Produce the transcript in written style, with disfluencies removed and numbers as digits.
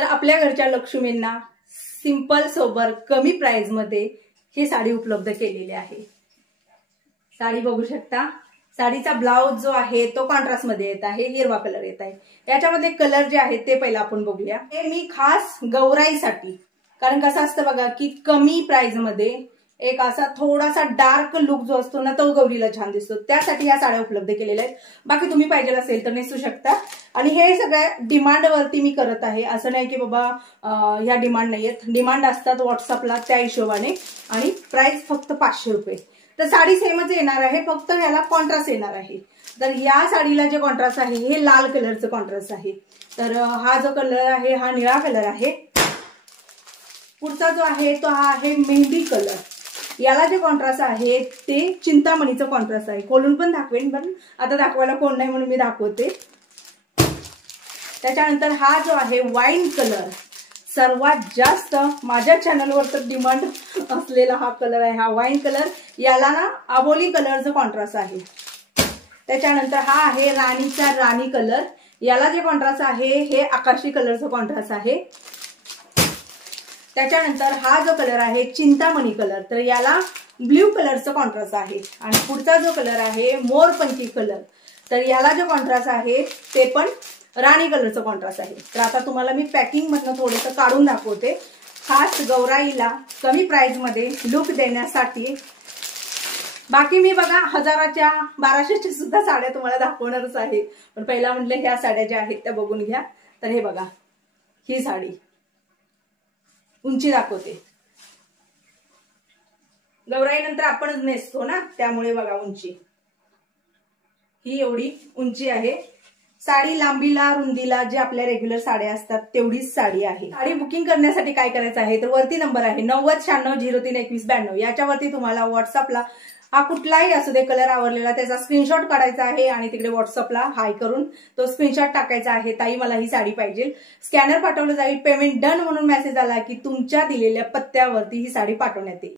तर आपल्या घरच्या लक्ष्मींना सिंपल सोबर कमी प्राइस मध्ये ही साडी उपलब्ध केलेली आहे। साडी बघू शकता। साडीचा ब्लाउज जो आहे तो कॉन्ट्रास्ट मध्ये येत आहे, हिरवा कलर येत आहे। याच्यामध्ये कलर जे आहेत ते पहिला आपण बघूया। हे मी खास गौराईसाठी, कारण कसं असतं बघा की कमी प्राइस मध्ये एक असा थोडासा डार्क लुक जो असतो ना तो गौरीला छान दिसतो, त्यासाठी ह्या साड्या उपलब्ध केलेल्या आहेत। बाकी तुम्ही पाहिजे असेल तर नेसू शकता। आणि हे सगळ्या डिमांड वरती मी करत आहे, असं नाही की बाबा ह्या डिमांड नाहीयेत, डिमांड असतात व्हॉट्सअपला त्या हिशोबाने। आणि प्राइस फक्त 500 रुपये। तर साडी सेमच येणार आहे, फक्त याला कॉन्ट्रास्ट येणार आहे। तर या साडीला जे कॉन्ट्रास्ट आहे हे लाल कलरचं कॉन्ट्रास्ट आहे। तर हा जो कलर आहे हा निळा कलर आहे। पुढचा जो आहे तो हा आहे मेहंदी कलर। याला जे कॉन्ट्रास्ट आहे ते चिंतामणीचं कॉन्ट्रास्ट आहे। खोलून पण दाखवेन, पण आता दाखवायला कोण नाही म्हणून मी दाखवते। त्याच्यानंतर हा जो आहे वाईन कलर, सर्वात जास्त माझ्या चॅनलवर तर डिमांड असलेला हा कलर आहे, हा वाईन कलर। याला ना अबोली कलरचं कॉन्ट्रास्ट आहे। त्याच्यानंतर हा आहे राणीचा राणी कलर। याला जे कॉन्ट्रास्ट आहे हे आकाशी कलरचं कॉन्ट्रास्ट आहे। त्याच्यानंतर हा जो कलर आहे चिंतामणी कलर, तर याला ब्ल्यू कलरचं कॉन्ट्रास्ट आहे। आणि पुढचा जो कलर आहे मोरपंखी कलर, तर याला जो कॉन्ट्रास्ट आहे ते पण राणी कलरचं कॉन्ट्रास्ट आहे। तर आता तुम्हाला मी पॅकिंग मधनं थोडंसं काढून दाखवते, खास गौराईला कमी प्राइस मध्ये लुक देण्यासाठी। बाकी मी बघा 1000च्या 1200च्या सुद्धा साड्या तुम्हाला दाखवणारच आहे, पण पहिला म्हटलं ह्या साड्या ज्या आहेत त्या बघून घ्या। तर हे बघा, ही साडी उंची दाखवते, गौराई नंतर आपणच नेसतो ना, त्यामुळे बघा उंची ही एवढी उंची आहे। साडी लांबीला रुंदीला जे आपल्या रेग्युलर साड्या असतात तेवढीच साडी आहे। साडी बुकिंग करण्यासाठी काय करायचं आहे, तर वरती नंबर आहे 9096032192। याच्यावरती तुम्हाला व्हॉट्सअपला हा कुठलाही असू दे कलर आवडलेला त्याचा स्क्रीनशॉट काढायचा आहे आणि तिकडे व्हॉट्सअपला हाय करून तो स्क्रीनशॉट टाकायचा आहे, ताई मला ही साडी पाहिजे। स्कॅनर पाठवलं जाईल, पेमेंट डन म्हणून मेसेज आला की तुमच्या दिलेल्या पत्त्यावरती ही साडी पाठवण्यात येईल।